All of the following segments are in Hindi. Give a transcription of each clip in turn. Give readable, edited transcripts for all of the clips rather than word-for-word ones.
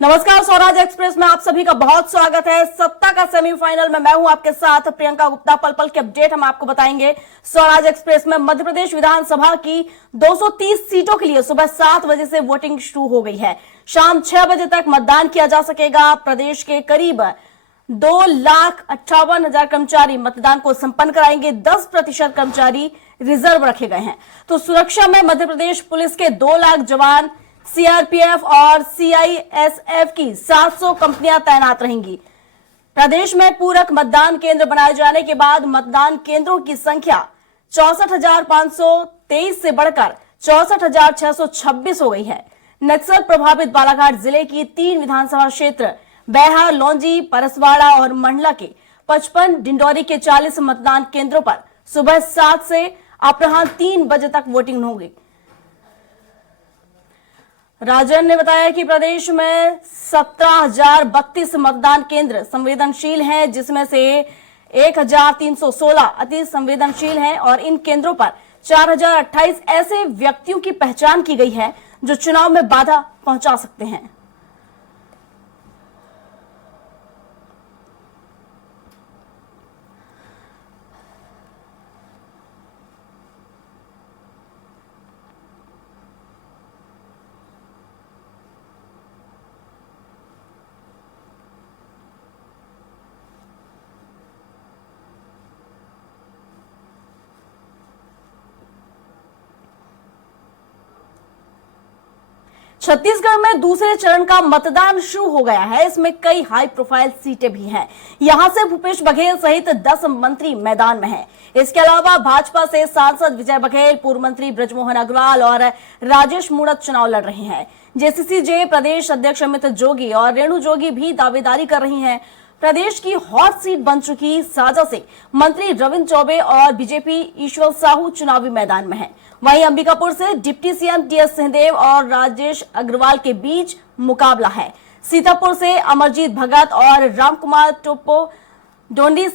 नमस्कार, स्वराज एक्सप्रेस में आप सभी का बहुत स्वागत है। सत्ता का सेमीफाइनल में मैं हूं आपके साथ प्रियंका गुप्ता। पल पल के अपडेट हम आपको बताएंगे। स्वराज एक्सप्रेस में मध्य प्रदेश विधानसभा की 230 सीटों के लिए सुबह 7 बजे से वोटिंग शुरू हो गई है। शाम 6 बजे तक मतदान किया जा सकेगा। प्रदेश के करीब 2,58,000 कर्मचारी मतदान को संपन्न कराएंगे। 10% कर्मचारी रिजर्व रखे गए हैं। तो सुरक्षा में मध्य प्रदेश पुलिस के 2 लाख जवान, सीआरपीएफ और सीआईएसएफ की 700 कंपनियां तैनात रहेंगी। प्रदेश में पूरक मतदान केंद्र बनाए जाने के बाद मतदान केंद्रों की संख्या 64,523 से बढ़कर 64,626 हो गई है। नक्सल प्रभावित बालाघाट जिले की 3 विधानसभा क्षेत्र बैहार, लौंजी, परसवाड़ा और मंडला के 55, डिंडौरी के 40 मतदान केंद्रों पर सुबह 7 से अपराह्न 3 बजे तक वोटिंग होगी। राजन ने बताया कि प्रदेश में 17,032 मतदान केंद्र संवेदनशील हैं, जिसमें से 1,316 अति संवेदनशील हैं और इन केंद्रों पर 4,028 ऐसे व्यक्तियों की पहचान की गई है जो चुनाव में बाधा पहुंचा सकते हैं। छत्तीसगढ़ में दूसरे चरण का मतदान शुरू हो गया है। इसमें कई हाई प्रोफाइल सीटें भी हैं। यहां से भूपेश बघेल सहित 10 मंत्री मैदान में हैं। इसके अलावा भाजपा से सांसद विजय बघेल, पूर्व मंत्री बृजमोहन अग्रवाल और राजेश मूणत चुनाव लड़ रहे हैं। जेसीसी प्रदेश अध्यक्ष अमित जोगी और रेणु जोगी भी दावेदारी कर रही हैं। प्रदेश की हॉट सीट बन चुकी साजा से मंत्री रविंद्र चौबे और बीजेपी ईश्वर साहू चुनावी मैदान में हैं। वहीं अंबिकापुर से डिप्टी सीएम टीएस सिंहदेव और राजेश अग्रवाल के बीच मुकाबला है। सीतापुर से अमरजीत भगत और रामकुमार टोप्पो, डोंडी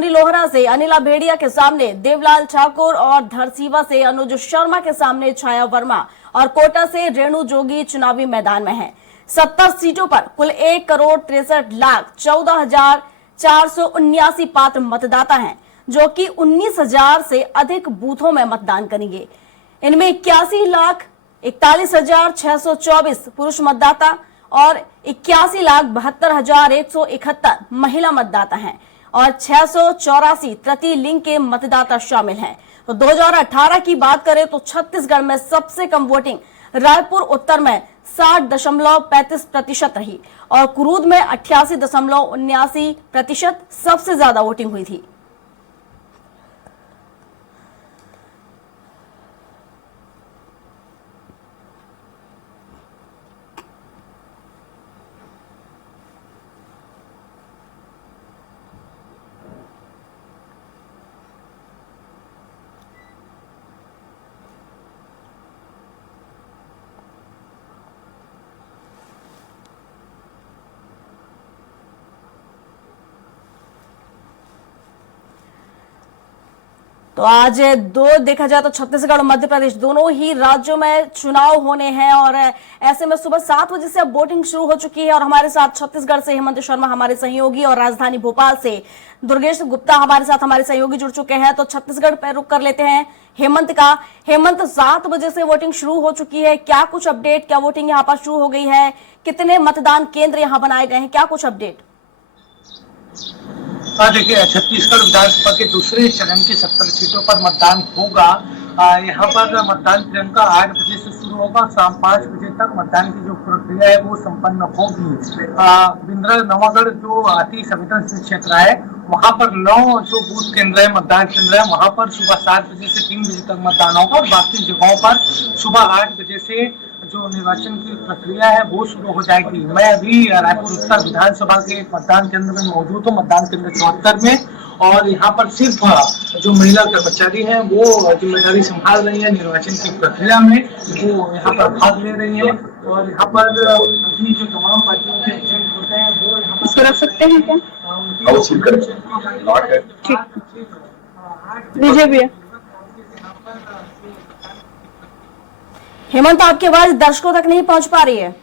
लोहरा से अनिला भेड़िया के सामने देवलाल ठाकुर और धरसीवा से अनुज शर्मा के सामने छाया वर्मा और कोटा से रेणु जोगी चुनावी मैदान में है। 70 सीटों पर कुल 1,63,14,479 पात्र मतदाता हैं, जो कि 19,000 से अधिक बूथों में मतदान करेंगे। इनमें 81,41,624 पुरुष मतदाता और 81,72,171 महिला मतदाता हैं और 684 तृतीय लिंग के मतदाता शामिल हैं। तो 2018 की बात करें तो छत्तीसगढ़ में सबसे कम वोटिंग रायपुर उत्तर में 60.35% रही और कुरूद में 88.79% सबसे ज्यादा वोटिंग हुई थी। तो आज देखा जाए तो छत्तीसगढ़ और मध्य प्रदेश दोनों ही राज्यों में चुनाव होने हैं और ऐसे में सुबह 7 बजे से अब वोटिंग शुरू हो चुकी है। और हमारे साथ छत्तीसगढ़ से हेमंत शर्मा हमारे सहयोगी और राजधानी भोपाल से दुर्गेश गुप्ता हमारे साथ हमारे सहयोगी जुड़ चुके हैं। तो छत्तीसगढ़ पर रुक कर लेते हैं हेमंत का। हेमंत, 7 बजे से वोटिंग शुरू हो चुकी है, क्या कुछ अपडेट? क्या वोटिंग यहाँ पर शुरू हो गई है? कितने मतदान केंद्र यहाँ बनाए गए हैं? क्या कुछ अपडेट? देखिए, छत्तीसगढ़ विधानसभा के दूसरे चरण की 70 सीटों पर मतदान होगा। यहाँ पर मतदान प्रियंका 8 बजे से शुरू होगा। शाम 5 बजे तक मतदान की जो प्रक्रिया है वो संपन्न होगी। बिंद्रा नवागढ़ जो अति संवेदनशील क्षेत्र है, वहाँ पर 9 जो बूथ केंद्र है, मतदान केंद्र है, वहाँ पर सुबह 7 बजे से 3 बजे तक मतदान होगा और बाकी जगहों पर सुबह 8 बजे से जो निर्वाचन की प्रक्रिया है वो शुरू हो जाएगी। मैं अभी रायपुर उत्तर विधानसभा के एक मतदान केंद्र में मौजूद हूँ, मतदान केंद्र 74 में, और यहाँ पर सिर्फ जो महिला कर्मचारी हैं वो जिम्मेदारी संभाल रही है निर्वाचन की प्रक्रिया में, वो यहाँ पर भाग ले रही है। और यहाँ पर अभी जो तमाम पार्टियों के एजेंट होते हैं वो इसको रख सकते हैं क्या? ठीक, लीजिए भैया। हेमंत, आपकी आवाज दर्शकों तक नहीं पहुंच पा रही है।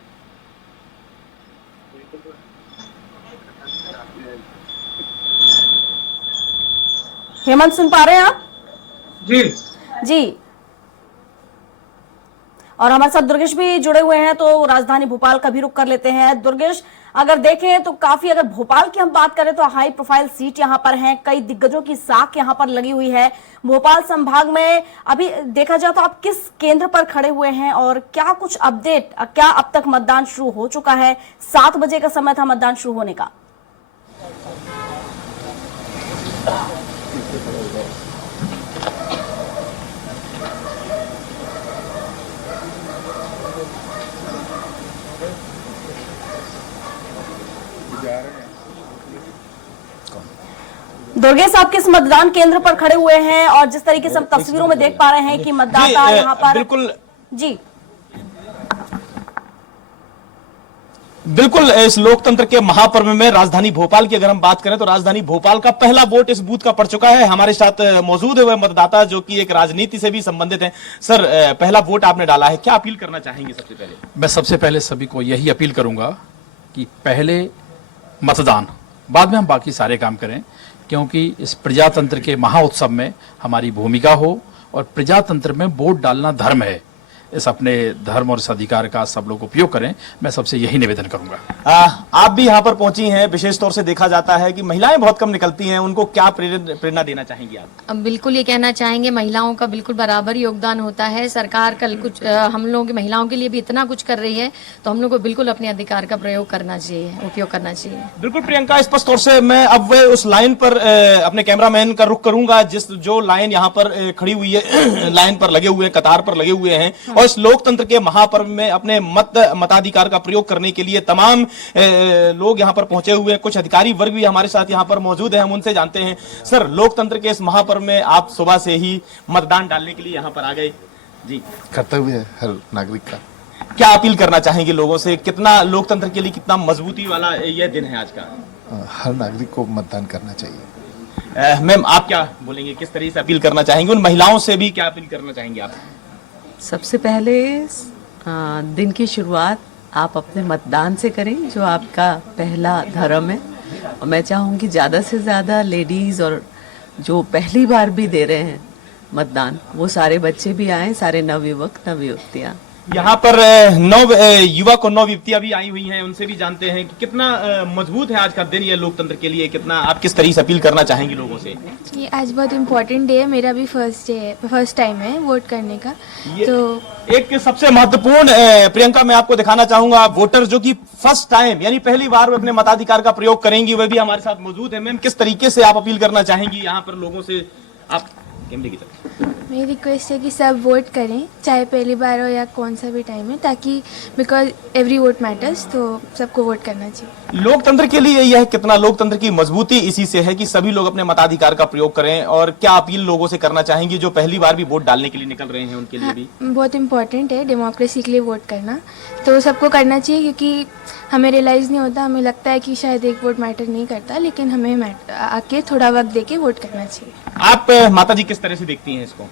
हेमंत सुन पा रहे हैं आप? जी जी, और हमारे साथ दुर्गेश भी जुड़े हुए हैं, तो राजधानी भोपाल का भी रुख कर लेते हैं। दुर्गेश, अगर देखें तो काफी, अगर भोपाल की हम बात करें तो हाई प्रोफाइल सीट यहां पर है, कई दिग्गजों की साख यहां पर लगी हुई है। भोपाल संभाग में अभी देखा जाए तो आप किस केंद्र पर खड़े हुए हैं और क्या कुछ अपडेट, क्या अब तक मतदान शुरू हो चुका है? 7 बजे का समय था मतदान शुरू होने का। दुर्गेश, आप किस मतदान केंद्र पर खड़े हुए हैं और जिस तरीके से हम तस्वीरों में देख पा रहे हैं कि मतदाता यहाँ पर बिल्कुल जी बिल्कुल इस लोकतंत्र के महापर्व में राजधानी भोपाल की अगर हम बात करें तो राजधानी भोपाल का पहला वोट इस बूथ का पड़ चुका है। हमारे साथ मौजूद है वह मतदाता जो कि एक राजनीति से भी संबंधित है। सर, पहला वोट आपने डाला है, क्या अपील करना चाहेंगे? सबसे पहले मैं सबसे पहले सभी को यही अपील करूंगा कि पहले मतदान, बाद में हम बाकी सारे काम करें, क्योंकि इस प्रजातंत्र के महाउत्सव में हमारी भूमिका हो और प्रजातंत्र में वोट डालना धर्म है। इस अपने धर्म और इस अधिकार का सब लोग उपयोग करें, मैं सबसे यही निवेदन करूंगा। आप भी यहाँ पर पहुंची हैं, विशेष तौर से देखा जाता है कि महिलाएं बहुत कम निकलती हैं, उनको क्या प्रेरणा देना चाहेंगी आप? अब बिल्कुल ये कहना चाहेंगे, महिलाओं का बिल्कुल बराबर योगदान होता है। सरकार कल कुछ हम लोगों की महिलाओं के लिए भी इतना कुछ कर रही है, तो हम लोग को बिल्कुल अपने अधिकार का प्रयोग करना चाहिए, उपयोग करना चाहिए। बिल्कुल प्रियंका, स्पष्ट तौर से मैं अब वह उस लाइन पर अपने कैमरामैन का रुख करूंगा जो लाइन यहाँ पर खड़ी हुई है, लाइन पर लगे हुए हैं, कतार पर लगे हुए हैं और इस लोकतंत्र के महापर्व में अपने मताधिकार का प्रयोग करने के लिए तमाम लोग यहाँ पर पहुंचे हुए हैं। कुछ अधिकारी वर्ग भी हमारे साथ यहाँ पर मौजूद है, हम उनसे जानते हैं। सर, लोकतंत्र के इस महापर्व में आप सुबह से ही मतदान डालने के लिए यहाँ पर आ गए जी। कर्तव्य है हर नागरिक का। क्या अपील करना चाहेंगे लोगों से? कितना लोकतंत्र के लिए कितना मजबूती वाला यह दिन है आज का? हर नागरिक को मतदान करना चाहिए। मैम, आप क्या बोलेंगे? किस तरीके से अपील करना चाहेंगे? उन महिलाओं से भी क्या अपील करना चाहेंगे आप? सबसे पहले दिन की शुरुआत आप अपने मतदान से करें, जो आपका पहला धर्म है। और मैं चाहूँगी ज़्यादा से ज़्यादा लेडीज़ और जो पहली बार भी दे रहे हैं मतदान, वो सारे बच्चे भी आए, सारे नवयुवक नवयुवतियाँ। यहाँ पर 9 युवक और 9 युवतियां भी आई हुई हैं, उनसे भी जानते हैं कि कितना मजबूत है आज का दिन ये लोकतंत्र के लिए। कितना आप किस तरीके से अपील करना चाहेंगी लोगों से? ये आज बहुत इम्पोर्टेंट डे है, मेरा भी फर्स्ट टाइम है वोट करने का। तो एक सबसे महत्वपूर्ण प्रियंका, मैं आपको दिखाना चाहूंगा, वोटर जो कि फर्स्ट टाइम यानी पहली बार अपने मताधिकार का प्रयोग करेंगी, वह भी हमारे साथ मौजूद है। मैम, किस तरीके से आप अपील करना चाहेंगी यहाँ पर लोगों से? आप कैमरे की तरफ। मेरी रिक्वेस्ट है कि सब वोट करें, चाहे पहली बार हो या कौन सा भी टाइम है, ताकि बिकॉज एवरी वोट मैटर्स, तो सबको वोट करना चाहिए। लोकतंत्र के लिए यह कितना लोकतंत्र की मजबूती इसी से है कि सभी लोग अपने मताधिकार का प्रयोग करें। और क्या अपील लोगों से करना चाहेंगी जो पहली बार भी वोट डालने के लिए निकल रहे हैं उनके लिए भी? बहुत इम्पोर्टेंट है डेमोक्रेसी के लिए वोट करना, तो सबको करना चाहिए, क्योंकि हमें रियलाइज़ नहीं होता, हमें लगता है कि शायद एक वोट मैटर नहीं करता, लेकिन हमें आके थोड़ा वक्त देके वोट करना चाहिए। आप माता जी किस तरह से देखती हैं इसको?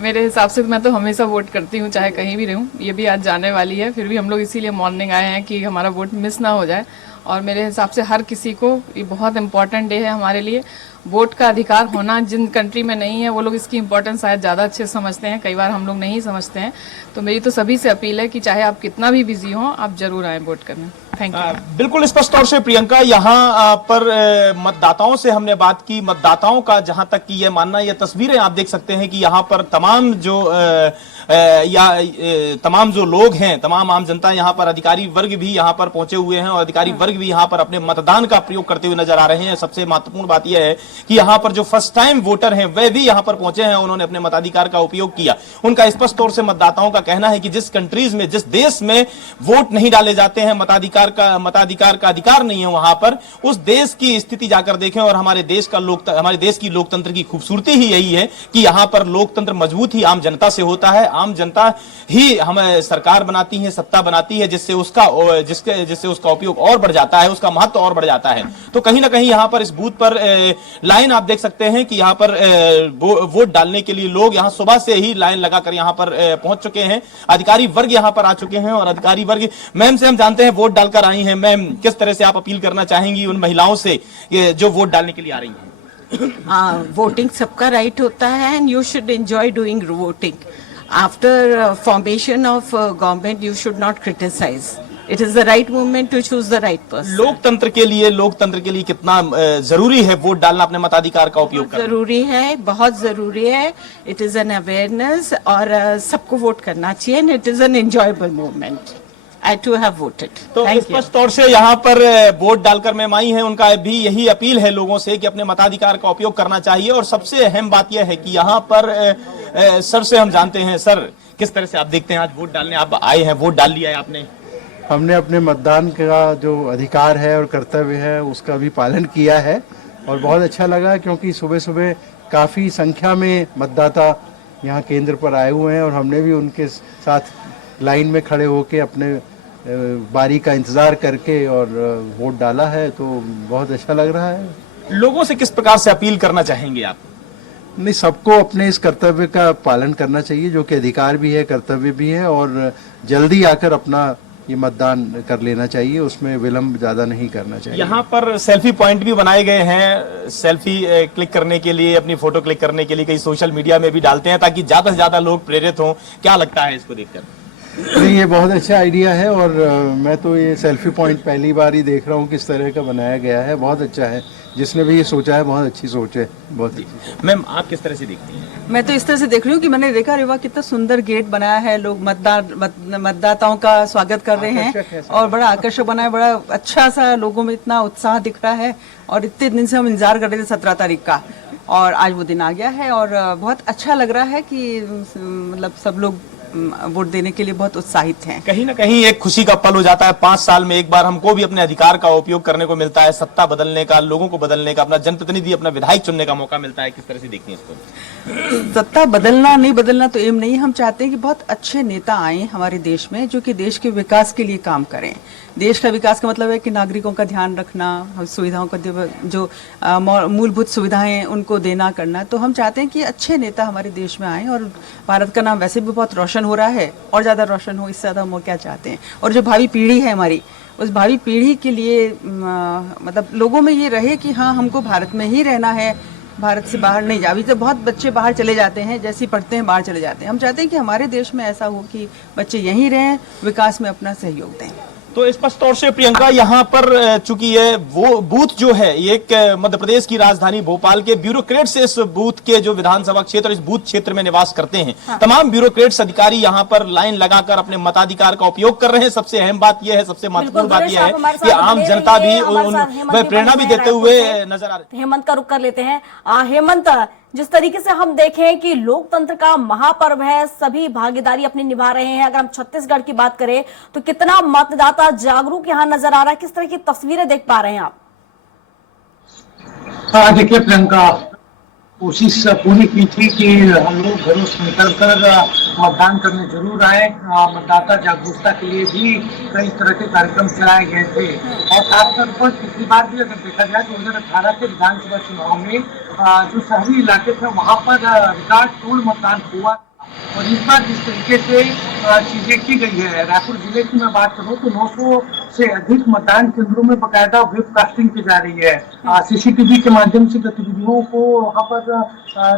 मेरे हिसाब से मैं तो हमेशा वोट करती हूँ, चाहे कहीं भी रहूँ। ये भी आज जाने वाली है, फिर भी हम लोग इसीलिए मॉर्निंग आए हैं कि हमारा वोट मिस ना हो जाए। और मेरे हिसाब से हर किसी को ये बहुत इंपॉर्टेंट डे है हमारे लिए। वोट का अधिकार होना जिन कंट्री में नहीं है, वो लोग इसकी इंपॉर्टेंस शायद ज़्यादा अच्छे से समझते हैं, कई बार हम लोग नहीं समझते हैं। तो मेरी तो सभी से अपील है कि चाहे आप कितना भी बिजी हो, आप जरूर आए वोट करने। Thank you. बिल्कुल स्पष्ट तौर से प्रियंका, यहाँ पर मतदाताओं से हमने बात की। मतदाताओं का जहां तक कि यह मानना, यह तस्वीरें आप देख सकते हैं कि यहाँ पर तमाम जो लोग हैं, तमाम आम जनता, यहाँ पर अधिकारी वर्ग भी यहाँ पर पहुंचे हुए हैं और अधिकारी वर्ग भी यहाँ पर अपने मतदान का प्रयोग करते हुए नजर आ रहे हैं। सबसे महत्वपूर्ण बात यह है कि यहाँ पर जो फर्स्ट टाइम वोटर हैं वह भी यहाँ पर पहुंचे हैं, उन्होंने अपने मताधिकार का उपयोग किया। उनका स्पष्ट तौर से मतदाताओं का कहना है कि जिस कंट्रीज में, जिस देश में वोट नहीं डाले जाते हैं, मताधिकार का अधिकार नहीं है वहां पर, उस देश की स्थिति जाकर देखें। और हमारे देश की लोकतंत्र की खूबसूरती ही यही है कि यहाँ पर लोकतंत्र मजबूत ही आम जनता से होता है। आम जनता ही हमें सरकार बनाती है, सत्ता बनाती है, जिससे उसका उपयोग और बढ़ जाता है, उसका महत्व और बढ़ जाता है। तो कहीं ना कहीं यहाँ पर इस बूथ पर लाइन आप देख सकते हैं कि यहाँ पर वोट डालने के लिए लोग यहाँ सुबह से ही लाइन लगाकर यहाँ पर पहुंच चुके हैं। अधिकारी वर्ग यहाँ पर आ चुके हैं और अधिकारी वर्ग, मैम से हम जानते हैं वोट डालकर आई हैं। मैम, किस तरह से आप अपील करना चाहेंगी उन महिलाओं से जो वोट डालने के लिए आ रही हैं? वोटिंग सबका राइट होता है and you should enjoy doing voting. After formation of government you should not criticise. It is the right movement to choose the right person. लोकतंत्र के लिए कितना जरूरी है वोट डालना, अपने मताधिकार का उपयोग करना? जरूरी है, बहुत जरूरी है. इट इज एन अवेयरनेस और सबको वोट करना चाहिए and it is an enjoyable movement. I too have voted. तो स्पष्ट तौर से यहाँ पर वोट डालकर मैम आई हैं, उनका भी यही अपील है लोगों से कि अपने मताधिकार का उपयोग करना चाहिए. और सबसे अहम बात यह है कि यहाँ पर सर से हम जानते हैं, सर किस तरह से आप देखते हैं आज वोट डालने आप आए हैं, वोट डाल लिया है आपने? हमने अपने मतदान का जो अधिकार है और कर्तव्य है उसका भी पालन किया है और बहुत अच्छा लगा, क्योंकि सुबह सुबह काफ़ी संख्या में मतदाता यहाँ केंद्र पर आए हुए हैं और हमने भी उनके साथ लाइन में खड़े होकर अपने बारी का इंतजार करके और वोट डाला है. तो बहुत अच्छा लग रहा है. लोगों से किस प्रकार से अपील करना चाहेंगे आप? नहीं, सबको अपने इस कर्तव्य का पालन करना चाहिए जो कि अधिकार भी है, कर्तव्य भी है, और जल्दी आकर अपना ये मतदान कर लेना चाहिए. उसमें विलंब ज्यादा नहीं करना चाहिए. यहाँ पर सेल्फी पॉइंट भी बनाए गए हैं, सेल्फी क्लिक करने के लिए, अपनी फोटो क्लिक करने के लिए कई सोशल मीडिया में भी डालते हैं ताकि ज्यादा से ज्यादा लोग प्रेरित हों. क्या लगता है इसको देखकर? नहीं, ये बहुत अच्छा आइडिया है और मैं तो ये सेल्फी पॉइंट पहली बार ही देख रहा हूँ किस तरह का बनाया गया है. बहुत अच्छा है. जिसने भी ये सोचा है बहुत अच्छी सोच है. बहुत अच्छी. मैम आप किस तरह से देखती हैं? मैं तो इस तरह से देख रही हूँ कि मैंने देखा, अरे वाह कितना सुंदर गेट बनाया है. लोग मतदाताओं का स्वागत कर रहे हैं और बड़ा आकर्षक बना है. बड़ा अच्छा सा, लोगों में इतना उत्साह दिख रहा है और इतने दिन से हम इंतजार कर रहे थे 17 तारीख का और आज वो दिन आ गया है और बहुत अच्छा लग रहा है कि मतलब सब लोग वोट देने के लिए बहुत उत्साहित हैं. कहीं ना कहीं एक खुशी का पल हो जाता है. 5 साल में एक बार हमको भी अपने अधिकार का उपयोग करने को मिलता है, सत्ता बदलने का, लोगों को बदलने का, अपना जनप्रतिनिधि, अपना विधायक चुनने का मौका मिलता है. किस तरह से देखती हैं इसको? सत्ता बदलना नहीं बदलना तो एम नहीं. हम चाहते हैं कि बहुत अच्छे नेता आए हमारे देश में जो कि देश के विकास के लिए काम करें. देश का विकास का मतलब है कि नागरिकों का ध्यान रखना, सुविधाओं का जो मूलभूत सुविधाएं हैं उनको देना करना. तो हम चाहते हैं कि अच्छे नेता हमारे देश में आए और भारत का नाम वैसे भी बहुत रोशन हो रहा है और ज़्यादा रोशन हो, इससे ज़्यादा हम क्या चाहते हैं. और जो भावी पीढ़ी है हमारी, उस भावी पीढ़ी के लिए मतलब लोगों में ये रहे कि हाँ हमको भारत में ही रहना है, भारत से बाहर नहीं जा. अभी तो बहुत बच्चे बाहर चले जाते हैं, जैसे ही पढ़ते हैं बाहर चले जाते हैं. हम चाहते हैं कि हमारे देश में ऐसा हो कि बच्चे यहीं रहें, विकास में अपना सहयोग दें. तो स्पष्ट तौर से प्रियंका, यहाँ पर चूंकि ये वो बूथ जो है, ये एक मध्य प्रदेश की राजधानी भोपाल के ब्यूरोक्रेट्स इस बूथ के जो विधानसभा क्षेत्र, इस बूथ क्षेत्र में निवास करते हैं. हाँ. तमाम ब्यूरोक्रेट्स अधिकारी यहाँ पर लाइन लगाकर अपने मताधिकार का उपयोग कर रहे हैं. सबसे अहम बात यह है, सबसे महत्वपूर्ण बात यह है कि आम जनता भी वह प्रेरणा भी देते हुए नजर आ रहे. हेमंत का रुख कर लेते हैं. हेमंत, जिस तरीके से हम देखें कि लोकतंत्र का महापर्व है, सभी भागीदारी अपनी निभा रहे हैं. अगर हम छत्तीसगढ़ की बात करें तो कितना मतदाता जागरूक यहाँ नजर आ रहा है, किस तरह की तस्वीरें देख पा रहे हैं आप? हाँ, देखिए प्रियंका, कोशिश पूरी की थी कि हम लोग घरों से निकलकर मतदान करने जरूर आए. मतदाता जागरूकता के लिए भी कई तरह के कार्यक्रम चलाए गए थे और खासतौर पर पिछली बार भी अगर देखा जाए 2018 के विधानसभा चुनाव में जो शहरी इलाके थे वहाँ पर रिकॉर्ड तोड़ मतदान हुआ. और इस बार जिस तरीके से चीजें की गई है, रायपुर जिले की मैं बात करूँ तो 900 से अधिक मतदान केंद्रों में बकायदा वेबकास्टिंग की जा रही है. सीसीटीवी के माध्यम से गतिविधियों को वहाँ पर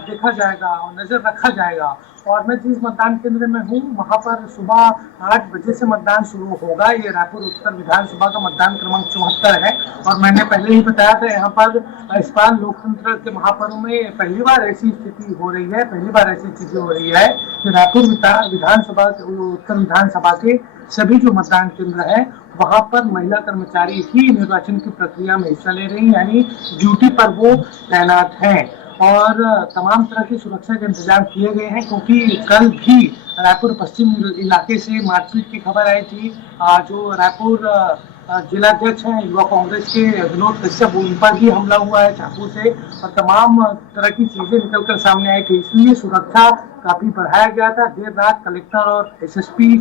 देखा जाएगा और नजर रखा जाएगा. और मैं जिस मतदान केंद्र में हूँ वहाँ पर सुबह 8 बजे से मतदान शुरू होगा. ये रायपुर उत्तर विधानसभा का मतदान क्रमांक 74 है और मैंने पहले ही बताया था यहाँ पर इस बार लोकतंत्र के महापर्व में पहली बार ऐसी स्थिति हो रही है, पहली बार ऐसी चीजें हो रही है कि रायपुर विधानसभा उत्तर विधानसभा के सभी जो मतदान केंद्र है वहाँ पर महिला कर्मचारी ही निर्वाचन की प्रक्रिया में हिस्सा ले रही, यानी ड्यूटी पर वो तैनात हैं और तमाम तरह की सुरक्षा के इंतजाम किए गए हैं. क्योंकि कल भी रायपुर पश्चिम इलाके से मारपीट की खबर आई थी. जो रायपुर जिलाध्यक्ष हैं युवा कांग्रेस के विनोद कश्यप, उन पर भी हमला हुआ है चाकू से और तमाम तरह की चीजें निकलकर सामने आई थी. इसलिए सुरक्षा काफी बढ़ाया गया था. देर रात कलेक्टर और एसएसपी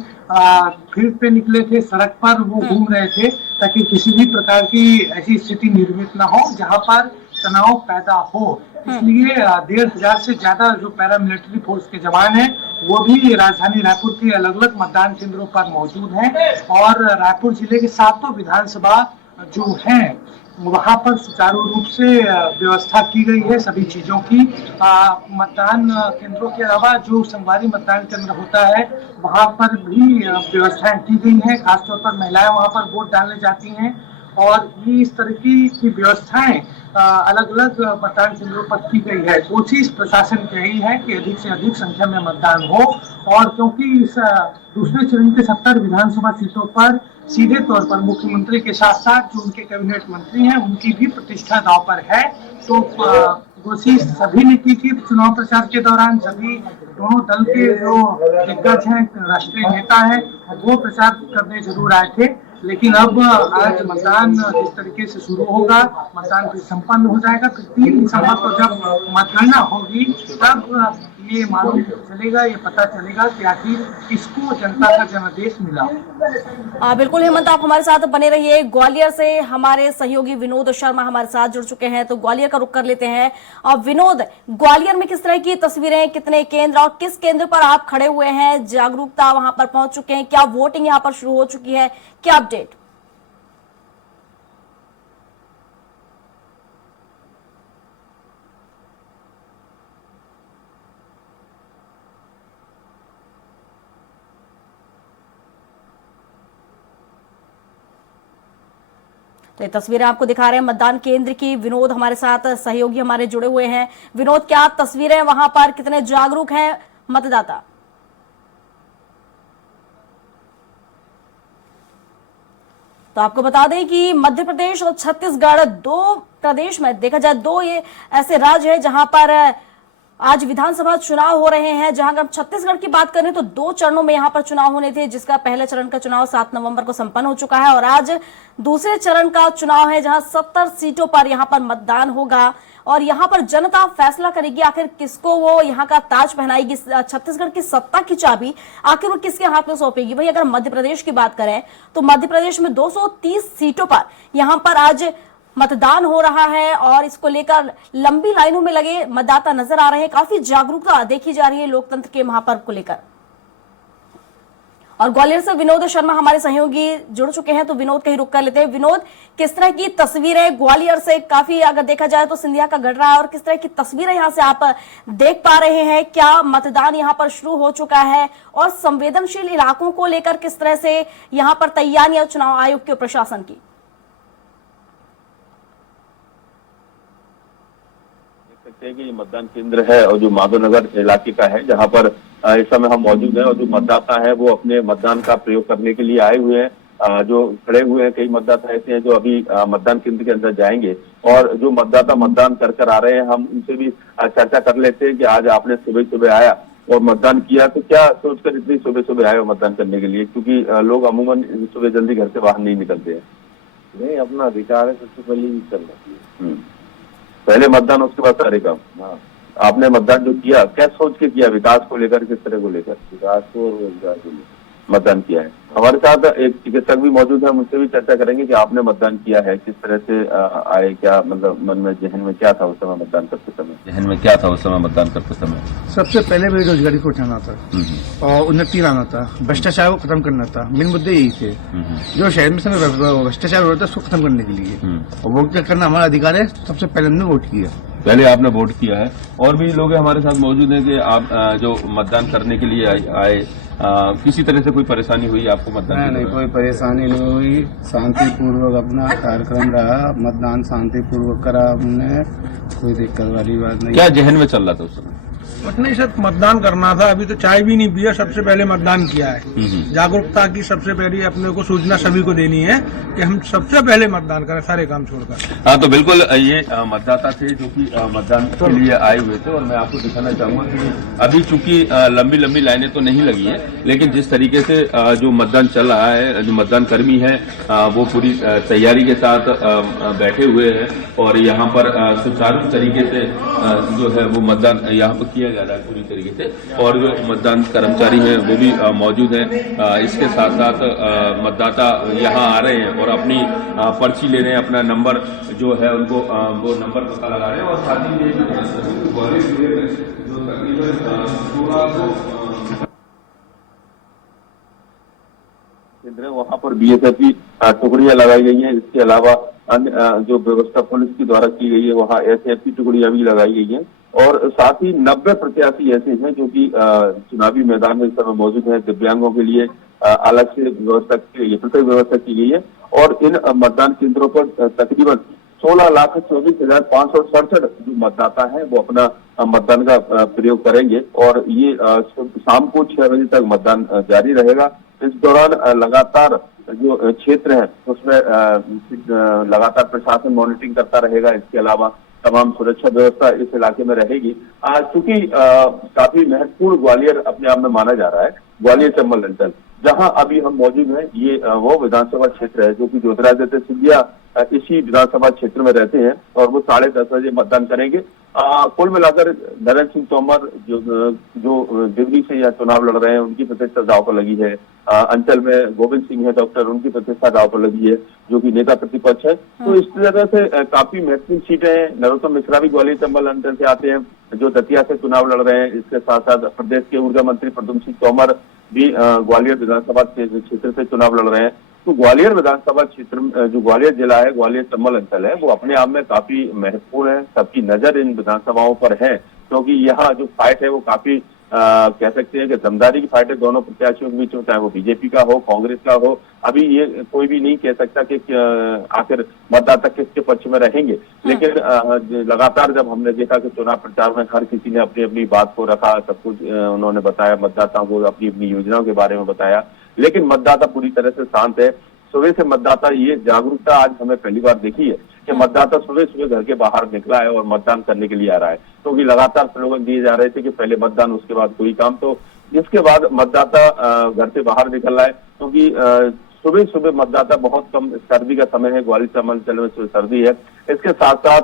फील्ड पे निकले थे, सड़क पर वो घूम रहे थे ताकि किसी भी प्रकार की ऐसी स्थिति निर्मित न हो जहां पर तनाव पैदा हो. इसलिए 1,500 से ज्यादा जो पैरामिलिट्री फोर्स के जवान हैं वो भी राजधानी रायपुर के अलग अलग मतदान केंद्रों पर मौजूद हैं और रायपुर जिले के 7 विधानसभा जो हैं वहां पर सुचारू रूप से व्यवस्था की गई है सभी चीजों की। मतदान केंद्रों के अलावा जो संगवारी मतदान केंद्र होता है वहां पर भी व्यवस्थाएं की गई हैं। खासतौर पर महिलाएं वहां पर वोट डालने जाती हैं और ये इस तरह की व्यवस्थाएं अलग अलग मतदान केंद्रों पर की गई है। कोशिश प्रशासन की यही है कि अधिक से अधिक संख्या में मतदान हो, और क्योंकि इस दूसरे चरण के 70 विधानसभा सीटों पर सीधे तौर पर मुख्यमंत्री के साथ साथ जो उनके कैबिनेट मंत्री हैं उनकी भी प्रतिष्ठा दांव पर है, तो कोशिश सभी ने की थी चुनाव प्रचार के दौरान। सभी दोनों दल के जो दिग्गज हैं, राष्ट्रीय नेता हैं, वो प्रचार करने जरूर आए थे, लेकिन अब आज मतदान जिस तरीके से शुरू होगा, मतदान फिर संपन्न हो जाएगा। फिर 3 दिसंबर को जब मतगणना होगी तब ये मालूम चलेगा, ये पता चलेगा कि आखिर किसको जनता का जनादेश मिला। बिल्कुल हेमंत, आप हमारे साथ बने रहिए। ग्वालियर से हमारे सहयोगी विनोद शर्मा हमारे साथ जुड़ चुके हैं, तो ग्वालियर का रुख कर लेते हैं। अब विनोद, ग्वालियर में किस तरह की तस्वीरें, कितने केंद्र और किस केंद्र पर आप खड़े हुए हैं? जागरूकता वहां पर पहुंच चुके हैं? क्या वोटिंग यहां पर शुरू हो चुकी है? क्या अपडेट? तो ये तस्वीरें आपको दिखा रहे हैं मतदान केंद्र की। विनोद हमारे साथ सहयोगी हमारे जुड़े हुए हैं। विनोद, क्या तस्वीरें वहां पर, कितने जागरूक हैं मतदाता? तो आपको बता दें कि मध्य प्रदेश और छत्तीसगढ़, 2 प्रदेश में देखा जाए, 2 ये ऐसे राज्य है जहां पर आज विधानसभा चुनाव हो रहे हैं। जहां अगर छत्तीसगढ़ की बात करें तो 2 चरणों में यहां पर चुनाव होने थे, जिसका पहले चरण का चुनाव 7 नवंबर को संपन्न हो चुका है और आज दूसरे चरण का चुनाव है जहां 70 सीटों पर यहां पर मतदान होगा और यहां पर जनता फैसला करेगी आखिर किसको वो यहां का ताज पहनाएगी। छत्तीसगढ़ की सत्ता की चाबी आखिर वो किसके हाथ में सौंपेगी। वही अगर मध्य प्रदेश की बात करें तो मध्य प्रदेश में 230 सीटों पर यहां पर आज मतदान हो रहा है और इसको लेकर लंबी लाइनों में लगे मतदाता नजर आ रहे हैं। काफी जागरूकता देखी जा रही है लोकतंत्र के महापर्व को लेकर। और ग्वालियर से विनोद शर्मा हमारे सहयोगी जुड़ चुके हैं, तो विनोद कहीं रुक कर लेते हैं। विनोद, किस तरह की तस्वीरें ग्वालियर से, काफी अगर देखा जाए तो सिंधिया का गढ़ रहा है, और किस तरह की तस्वीरें यहां से आप देख पा रहे हैं? क्या मतदान यहां पर शुरू हो चुका है और संवेदनशील इलाकों को लेकर किस तरह से यहां पर तैयारियां चुनाव आयोग के प्रशासन की? कि ये मतदान केंद्र है और जो माधवनगर इलाके का है, जहां पर इस समय हम मौजूद हैं और जो मतदाता है वो अपने मतदान का प्रयोग करने के लिए आए हुए हैं। जो खड़े हुए हैं, कई मतदाता ऐसे हैं जो अभी मतदान केंद्र के अंदर जाएंगे और जो मतदाता मतदान कर आ रहे हैं, हम उनसे भी चर्चा कर लेते हैं कि आज आपने सुबह सुबह आया और मतदान किया, तो क्या सोचकर इतनी सुबह सुबह आए हो मतदान करने के लिए? क्योंकि लोग अमूमन सुबह जल्दी घर से बाहर नहीं निकलते हैं। नहीं, अपना अधिकार है, सबसे पहले ही करना चाहिए। पहले मतदान, उसके बाद सारे काम। हाँ, आपने मतदान जो किया, क्या सोच के किया? विकास को लेकर, किस तरह को लेकर? विकास को, रोजगार को लेकर मतदान किया है। हमारे साथ एक चिकित्सक भी मौजूद है, मुझसे भी चर्चा करेंगे कि आपने मतदान किया है, किस तरह से आए, क्या मतलब मन में, जहन में क्या था उस समय मतदान करते समय? जहन में क्या था उस समय मतदान करते समय? सबसे पहले बेरोजगारी को हटाना था और उन्नति लाना था, भ्रष्टाचार को खत्म करना था। मेन मुद्दे यही थे। जो शहर में भ्रष्टाचार हो रहा था उसको खत्म करने के लिए, और वोट करना हमारा अधिकार है। सबसे पहले हमने वोट किया। पहले आपने वोट किया है। और भी लोग हमारे साथ मौजूद हैं कि आप जो मतदान करने के लिए आए, किसी तरह से कोई परेशानी हुई आपको मतदान? नहीं, कोई परेशानी नहीं हुई। शांतिपूर्वक अपना कार्यक्रम रहा, मतदान शांतिपूर्वक करा हमने, कोई दिक्कत वाली बात नहीं। क्या जहन में चल रहा था उस समय? नहीं सर, मतदान करना था। अभी तो चाय भी नहीं पिया, सबसे पहले मतदान किया है। जागरूकता की सबसे पहले अपने को सूचना सभी को देनी है कि हम सबसे पहले मतदान करें, सारे काम छोड़कर। हाँ, तो बिल्कुल ये मतदाता थे जो कि मतदान के लिए आए हुए थे। और मैं आपको दिखाना चाहूंगा कि अभी चूंकि लंबी लंबी लाइनें तो नहीं लगी है, लेकिन जिस तरीके से जो मतदान चल रहा है, जो मतदान कर्मी है वो पूरी तैयारी के साथ बैठे हुए हैं और यहाँ पर सुचारू तरीके से जो है वो मतदान यहाँ पर किया जा रहा है पूरी तरीके से। और जो मतदान कर्मचारी हैं वो भी मौजूद हैं। इसके साथ साथ मतदाता यहाँ आ रहे हैं और अपनी पर्ची ले रहे हैं, अपना नंबर जो है उनको वो नंबर पता लगा रहे हैं। और साथ ही जो केंद्र है वहाँ पर बीएसएफ की टुकड़ियां लगाई गई हैं। इसके अलावा अन्य जो व्यवस्था पुलिस की द्वारा की गई है, वहाँ एसएफ की टुकड़ियां भी लगाई गई हैं और साथ ही 90 प्रत्याशी ऐसे हैं जो कि चुनावी मैदान में इस समय मौजूद हैं। दिव्यांगों के लिए अलग से व्यवस्था की गई है, पृथक व्यवस्था की गई है और इन मतदान केंद्रों पर तकरीबन 16,24,567 जो मतदाता हैं वो अपना मतदान का प्रयोग करेंगे और ये शाम को 6 बजे तक मतदान जारी रहेगा। इस दौरान लगातार जो क्षेत्र है उसमें लगातार प्रशासन मॉनिटरिंग करता रहेगा। इसके अलावा तमाम सुरक्षा व्यवस्था इस इलाके में रहेगी। चूंकि काफी महत्वपूर्ण ग्वालियर अपने आप में माना जा रहा है, ग्वालियर चंबल अंचल जहां अभी हम मौजूद हैं, ये वो विधानसभा क्षेत्र है जो कि ज्योतिरादित्य सिंधिया इसी विधानसभा क्षेत्र में रहते हैं और वो 10:30 बजे मतदान करेंगे। कुल मिलाकर नरेंद्र सिंह तोमर जो दिल्ली से यह चुनाव लड़ रहे हैं, उनकी प्रतिष्ठा दांव पर लगी है। अंचल में गोविंद सिंह है डॉक्टर, उनकी प्रतिष्ठा दांव पर लगी है, जो कि नेता प्रतिपक्ष है। तो इस तरह से काफी महत्वपूर्ण सीटें हैं। नरोत्तम मिश्रा भी ग्वालियर चंबल अंचल से आते हैं जो दतिया से चुनाव लड़ रहे हैं। इसके साथ साथ प्रदेश के ऊर्जा मंत्री प्रद्युम्न सिंह तोमर भी ग्वालियर विधानसभा क्षेत्र से चुनाव लड़ रहे हैं। तो ग्वालियर विधानसभा क्षेत्र जो ग्वालियर जिला है, ग्वालियर चंबल अंचल है, वो अपने आप में काफी महत्वपूर्ण है। सबकी नजर इन विधानसभाओं पर है क्योंकि यहाँ जो फाइट है वो काफी कह सकते हैं कि दमदारी की फाइट है दोनों प्रत्याशियों के बीच में, चाहे वो बीजेपी का हो, कांग्रेस का हो। अभी ये कोई भी नहीं कह सकता कि आखिर मतदाता किसके पक्ष में रहेंगे, लेकिन लगातार जब हमने देखा कि चुनाव प्रचार में हर किसी ने अपनी अपनी बात को रखा, सब कुछ उन्होंने बताया, मतदाताओं को अपनी अपनी योजनाओं के बारे में बताया, लेकिन मतदाता पूरी तरह से शांत है। सुबह से मतदाता, ये जागरूकता आज हमें पहली बार देखी है कि मतदाता सुबह सुबह घर के बाहर निकला है और मतदान करने के लिए आ रहा है। क्योंकि लगातार स्लोगन दिए जा रहे थे कि पहले मतदान उसके बाद कोई काम, तो इसके बाद मतदाता घर से बाहर निकल रहा है क्योंकि सुबह सुबह मतदाता बहुत कम, सर्दी का समय है, ग्वालियर चंबल अंचल में सर्दी है। इसके साथ साथ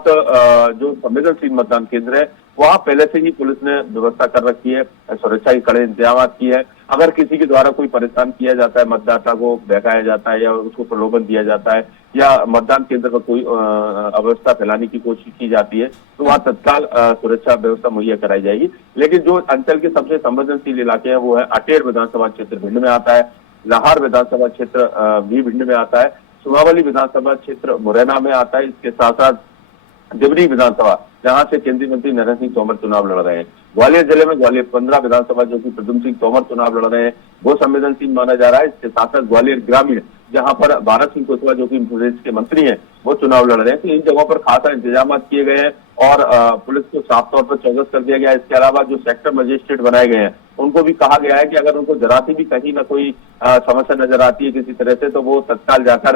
जो संवेदनशील मतदान केंद्र है वहाँ पहले से ही पुलिस ने व्यवस्था कर रखी है, सुरक्षा के कड़े इंतजाम किए हैं। अगर किसी के द्वारा कोई परेशान किया जाता है, मतदाता को बहकाया जाता है या उसको प्रलोभन दिया जाता है या मतदान केंद्र पर कोई अव्यवस्था फैलाने की कोशिश की जाती है तो वहाँ तत्काल सुरक्षा व्यवस्था मुहैया कराई जाएगी। लेकिन जो अंचल के सबसे संवेदनशील इलाके हैं वो है अटेर विधानसभा क्षेत्र भिंड में आता है, लाहौर विधानसभा क्षेत्र भी भिंड में आता है, सुमावली विधानसभा क्षेत्र मुरैना में आता है। इसके साथ साथ देवरी विधानसभा जहां से केंद्रीय मंत्री नरेंद्र सिंह तोमर चुनाव लड़ रहे हैं। ग्वालियर जिले में ग्वालियर 15 विधानसभा जो कि प्रद्युम्न सिंह तोमर चुनाव लड़ रहे हैं वो संवेदनशील माना जा रहा है। इसके साथ साथ ग्वालियर ग्रामीण जहां पर भारत सिंह कुशवाहा जो कि प्रदेश के मंत्री हैं वो चुनाव लड़ रहे हैं। तो इन जगहों पर खासा इंतजाम किए गए हैं और पुलिस को साफ तौर पर चौकस कर दिया गया है। इसके अलावा जो सेक्टर मजिस्ट्रेट बनाए गए हैं उनको भी कहा गया है कि अगर उनको जरा सी भी कहीं ना कोई समस्या नजर आती है किसी तरह से तो वो तत्काल जाकर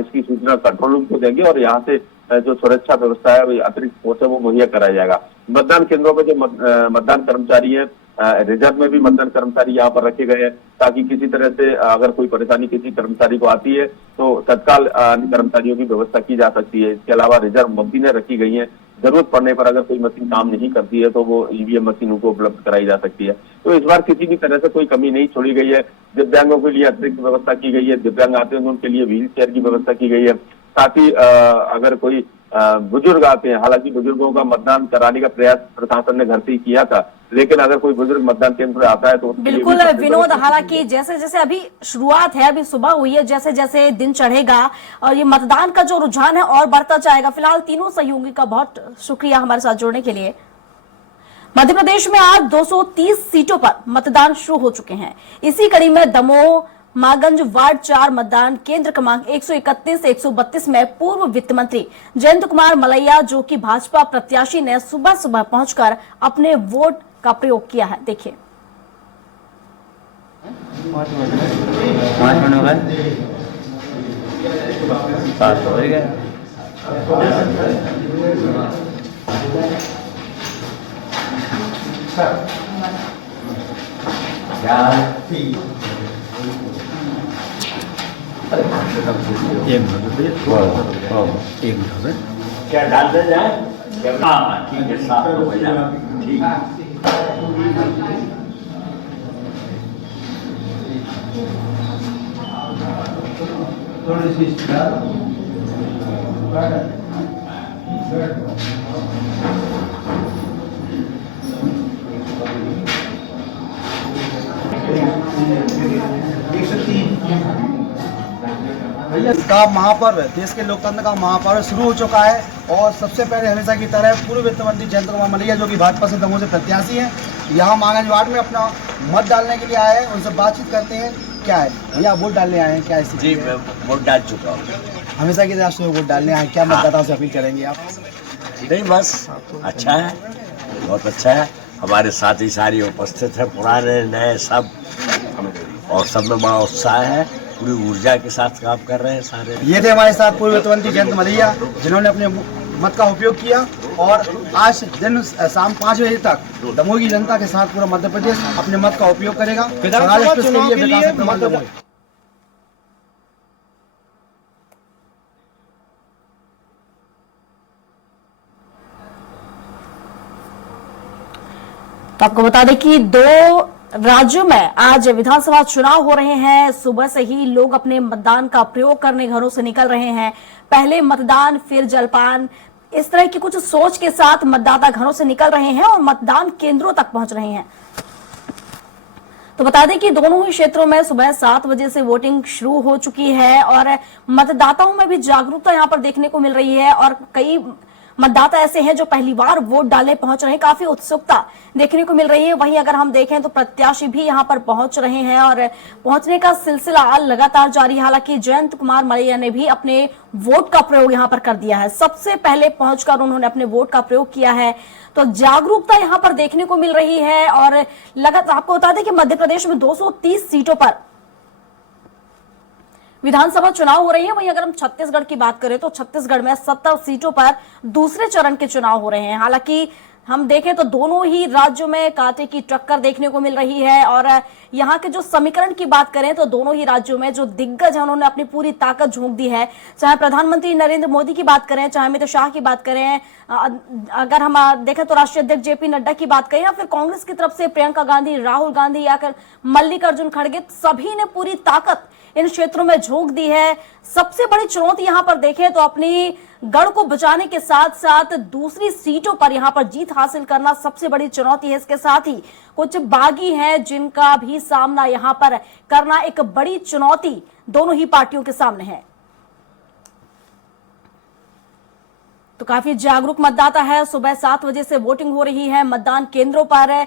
इसकी सूचना कंट्रोल रूम को देंगे और यहाँ से जो सुरक्षा व्यवस्था है वो अतिरिक्त फोर्स है वो मुहैया कराया जाएगा। मतदान केंद्रों पर जो मतदान कर्मचारी है, रिजर्व में भी मतदान कर्मचारी यहाँ पर रखे गए हैं ताकि किसी तरह से अगर कोई परेशानी किसी कर्मचारी को आती है तो तत्काल अन्य कर्मचारियों की व्यवस्था की जा सकती है। इसके अलावा रिजर्व मशीनें रखी गई हैं, जरूरत पड़ने पर अगर कोई मशीन काम नहीं करती है तो वो ईवीएम मशीन को उपलब्ध कराई जा सकती है। तो इस बार किसी भी तरह से कोई कमी नहीं छोड़ी गई है। दिव्यांगों के लिए अतिरिक्त व्यवस्था की गई है, दिव्यांग आते हैं उनके लिए व्हील चेयर की व्यवस्था की गई है। साथ ही अगर कोई बुजुर्ग आते हैं, हालांकि बुजुर्गों का मतदान कराने का प्रयास प्रशासन ने घर से ही किया था, लेकिन अगर कोई बुजुर्ग मतदान केंद्र पर आता है तो बिल्कुल विनोद, हालांकि जैसे जैसे अभी शुरुआत है, अभी सुबह हुई है, जैसे जैसे दिन चढ़ेगा और ये मतदान का जो रुझान है और बढ़ता जाएगा। फिलहाल तीनों सहयोगी का बहुत शुक्रिया हमारे साथ जुड़ने के लिए। मध्य प्रदेश में आज 230 सीटों पर मतदान शुरू हो चुके हैं। इसी कड़ी में दमोह मागंज वार्ड 4 मतदान केंद्र क्रमांक 131 132 में पूर्व वित्त मंत्री जयंत कुमार मलैया जो कि भाजपा प्रत्याशी ने सुबह सुबह पहुंचकर अपने वोट का प्रयोग किया है। देखिए, 5 मिनट हो गए, 7 हो गए। क्या डालते जाए? हाँ ठीक है, 7 हो गया, ठीक है। थोड़ी सी का महापर्व, देश के लोकतंत्र का महापर्व शुरू हो चुका है और सबसे पहले हमेशा की तरह पूर्व वित्त मंत्री जयंत कुमार मलैया जो कि भाजपा से दमोह से प्रत्याशी हैं, यहाँ मांगंज वार्ड में अपना मत डालने के लिए आए हैं। उनसे बातचीत करते हैं। क्या है भैया, वोट डालने आए हैं, क्या स्थिति? जी मैं वोट डाल चुका हूँ। हमेशा की तरह से वोट डालने आए हैं, क्या मतदाताओं से अपील करेंगे आप? नहीं बस अच्छा है, बहुत अच्छा है। हमारे साथी सारी उपस्थित है, पुराने नए सब, और सब में बड़ा उत्साह है, पूरी ऊर्जा के साथ काम कर रहे हैं सारे। ये थे हमारे साथ पूर्व वित्त मंत्री जयंत मलैया जिन्होंने अपने मत का उपयोग किया और आज दिन शाम 5 बजे तक दमोह की जनता के साथ पूरा मध्य प्रदेश अपने मत का उपयोग करेगा। विधानसभा चुनाव के लिए तो आपको बता दें कि 2 राज्यों में आज विधानसभा चुनाव हो रहे हैं। सुबह से ही लोग अपने मतदान का प्रयोग करने घरों से निकल रहे हैं। पहले मतदान फिर जलपान, इस तरह की कुछ सोच के साथ मतदाता घरों से निकल रहे हैं और मतदान केंद्रों तक पहुंच रहे हैं। तो बता दें कि दोनों ही क्षेत्रों में सुबह 7 बजे से वोटिंग शुरू हो चुकी है और मतदाताओं में भी जागरूकता यहां पर देखने को मिल रही है और कई मतदाता ऐसे हैं जो पहली बार वोट डालने पहुंच रहे हैं। काफी उत्सुकता देखने को मिल रही है। वहीं अगर हम देखें तो प्रत्याशी भी यहां पर पहुंच रहे हैं और पहुंचने का सिलसिला लगातार जारी है। हालांकि जयंत कुमार मलैया ने भी अपने वोट का प्रयोग यहां पर कर दिया है। सबसे पहले पहुंचकर उन्होंने अपने वोट का प्रयोग किया है। तो जागरूकता यहां पर देखने को मिल रही है और लगातार आपको बता दें कि मध्य प्रदेश में 230 सीटों पर विधानसभा चुनाव हो रही है। वहीं अगर हम छत्तीसगढ़ की बात करें तो छत्तीसगढ़ में 70 सीटों पर दूसरे चरण के चुनाव हो रहे हैं। हालांकि हम देखें तो दोनों ही राज्यों में कांटे की टक्कर देखने को मिल रही है और यहाँ के जो समीकरण की बात करें तो दोनों ही राज्यों में जो दिग्गज है उन्होंने अपनी पूरी ताकत झोंक दी है। चाहे प्रधानमंत्री नरेंद्र मोदी की बात करें, चाहे अमित शाह की बात करें, अगर हम देखें तो राष्ट्रीय अध्यक्ष जेपी नड्डा की बात करें या फिर कांग्रेस की तरफ से प्रियंका गांधी, राहुल गांधी या फिर मल्लिकार्जुन खड़गे, सभी ने पूरी ताकत इन क्षेत्रों में झोंक दी है। सबसे बड़ी चुनौती यहां पर देखें तो अपनी गढ़ को बचाने के साथ साथ दूसरी सीटों पर यहां पर जीत हासिल करना सबसे बड़ी चुनौती है। इसके साथ ही कुछ बागी हैं जिनका भी सामना यहां पर करना एक बड़ी चुनौती दोनों ही पार्टियों के सामने है। तो काफी जागरूक मतदाता है। सुबह 7 बजे से वोटिंग हो रही है। मतदान केंद्रों पर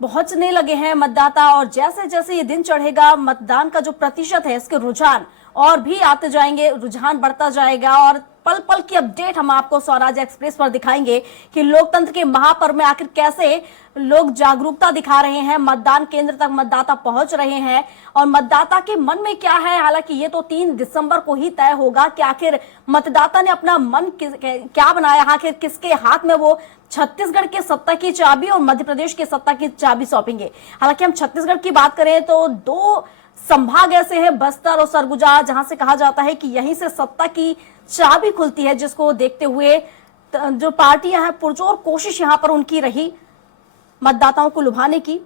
पहुंचने लगे हैं मतदाता और जैसे जैसे ये दिन चढ़ेगा मतदान का जो प्रतिशत है इसके रुझान और भी आते जाएंगे, रुझान बढ़ता जाएगा और पल पल की अपडेट हम आपको स्वराज एक्सप्रेस पर दिखाएंगे कि लोकतंत्र के महापर्व में आखिर कैसे लोग जागरूकता दिखा रहे हैं, मतदान केंद्र तक मतदाता पहुंच रहे हैं और मतदाता के मन में क्या है। हालांकि ये तो 3 दिसंबर को ही तय होगा कि आखिर मतदाता ने अपना मन क्या बनाया, आखिर किसके हाथ में वो छत्तीसगढ़ के सत्ता की चाबी और मध्य प्रदेश के सत्ता की चाबी सौंपेंगे। हालांकि हम छत्तीसगढ़ की बात करें तो 2 संभाग ऐसे हैं, बस्तर और सरगुजा, जहां से कहा जाता है कि यहीं से सत्ता की चाबी खुलती है, जिसको देखते हुए जो पार्टियां हैं पुरजोर कोशिश यहां पर उनकी रही मतदाताओं को लुभाने की।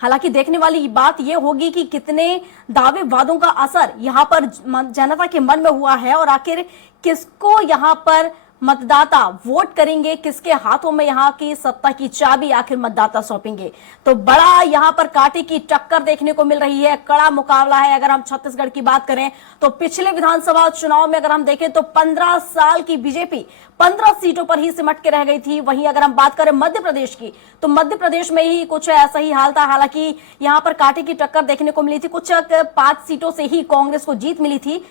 हालांकि देखने वाली बात यह होगी कि कितने दावे वादों का असर यहां पर जनता के मन में हुआ है और आखिर किसको यहां पर मतदाता वोट करेंगे, किसके हाथों में यहां की सत्ता की चाबी आखिर मतदाता सौंपेंगे। तो बड़ा यहां पर कांटे की टक्कर देखने को मिल रही है, कड़ा मुकाबला है। अगर हम छत्तीसगढ़ की बात करें तो पिछले विधानसभा चुनाव में अगर हम देखें तो 15 साल की बीजेपी 15 सीटों पर ही सिमट के रह गई थी। वहीं अगर हम बात करें मध्य प्रदेश की तो मध्य प्रदेश में ही कुछ ऐसा ही हाल था। हालांकि यहां पर कांटे की टक्कर देखने को मिली थी, कुछ 5 सीटों से ही कांग्रेस को जीत मिली थी।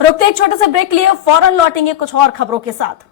रुकते एक छोटे से ब्रेक लिए, फौरन लौटेंगे कुछ और खबरों के साथ।